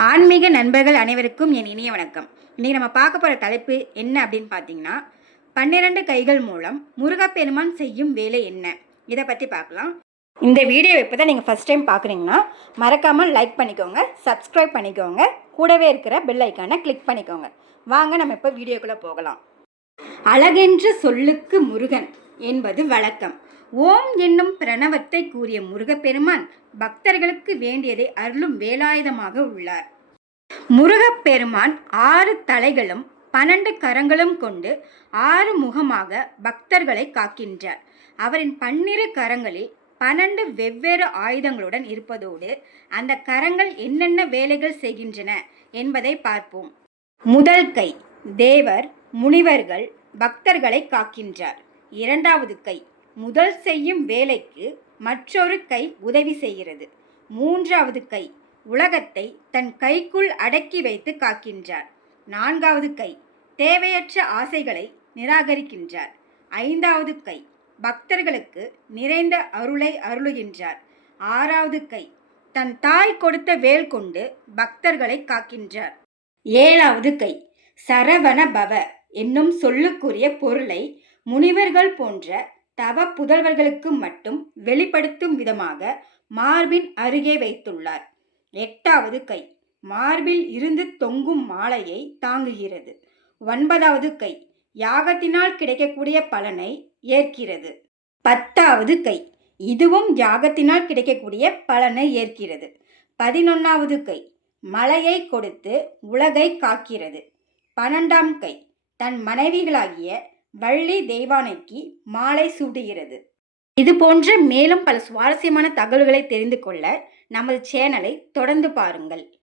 ஆன்மீக நண்பர்கள் அனைவருக்கும் என் இனிய வணக்கம். இன்றைக்கி நம்ம பார்க்க போகிற தலைப்பு என்ன அப்படின்னு பார்த்தீங்கன்னா, 12 கைகள் மூலம் முருகப்பெருமான் செய்யும் வேலை என்ன, இதை பற்றி பார்க்கலாம். இந்த வீடியோ இப்போ தான் நீங்கள் ஃபஸ்ட் டைம் பார்க்குறீங்கன்னா மறக்காமல் லைக் பண்ணிக்கோங்க, சப்ஸ்கிரைப் பண்ணிக்கோங்க, கூடவே இருக்கிற பெல் ஐக்கானை கிளிக் பண்ணிக்கோங்க. வாங்க நம்ம இப்போ வீடியோக்குள்ளே போகலாம். அழகென்ற சொல்லுக்கு முருகன் என்பது வழக்கம். ஓம் என்னும் பிரணவத்தை கூறிய முருகப்பெருமான் பக்தர்களுக்கு வேண்டியதை அருளும் வேலாயுதமாக உள்ளார். முருகப்பெருமான் 6 தலைகளும் 12 கரங்களும் கொண்டு 6 முகமாக பக்தர்களை காக்கின்றார். அவரின் 12 கரங்களில் 12 வெவ்வேறு ஆயுதங்களுடன் இருப்பதோடு அந்த கரங்கள் என்னென்ன வேலைகள் செய்கின்றன என்பதை பார்ப்போம். முதல் கை தேவர் முனிவர்கள் பக்தர்களை காக்கின்றார். இரண்டாவது கை முதல் செய்யும் வேலைக்கு மற்றொரு கை உதவி செய்கிறது. மூன்றாவது கை உலகத்தை தன் கைக்குள் அடக்கி வைத்து காக்கின்றார். நான்காவது கை தேவையற்ற ஆசைகளை நிராகரிக்கின்றார். ஐந்தாவது கை பக்தர்களுக்கு நிறைந்த அருளை அருளுகின்றார். ஆறாவது கை தன் தாய் கொடுத்த வேல் கொண்டு பக்தர்களை காக்கின்றார். ஏழாவது கை சரவண பவ என்னும் சொல்லுக்குரிய பொருளை முனிவர்கள் போன்ற தவ புதல்வர்களுக்கு மட்டும் வெளிப்படுத்தும் விதமாக மார்பின் அருகே வைத்துள்ளார். எட்டாவது கை மார்பில் இருந்து தொங்கும் மாலையை தாங்குகிறது. ஒன்பதாவது கை யாகத்தினால் கிடைக்கக்கூடிய பலனை ஏற்கிறது. 10வது கை இதுவும் யாகத்தினால் கிடைக்கக்கூடிய பலனை ஏற்கிறது. 11வது கை மலையை கொடுத்து உலகை காக்கிறது. 12ஆம் கை தன் மனைவிகளாகிய வள்ளி தெய்வானைக்கு மாலை சூட்டுகிறது. இது போன்ற மேலும் பல சுவாரஸ்யமான தகவல்களை தெரிந்து கொள்ள நமது சேனலை தொடர்ந்து பாருங்கள்.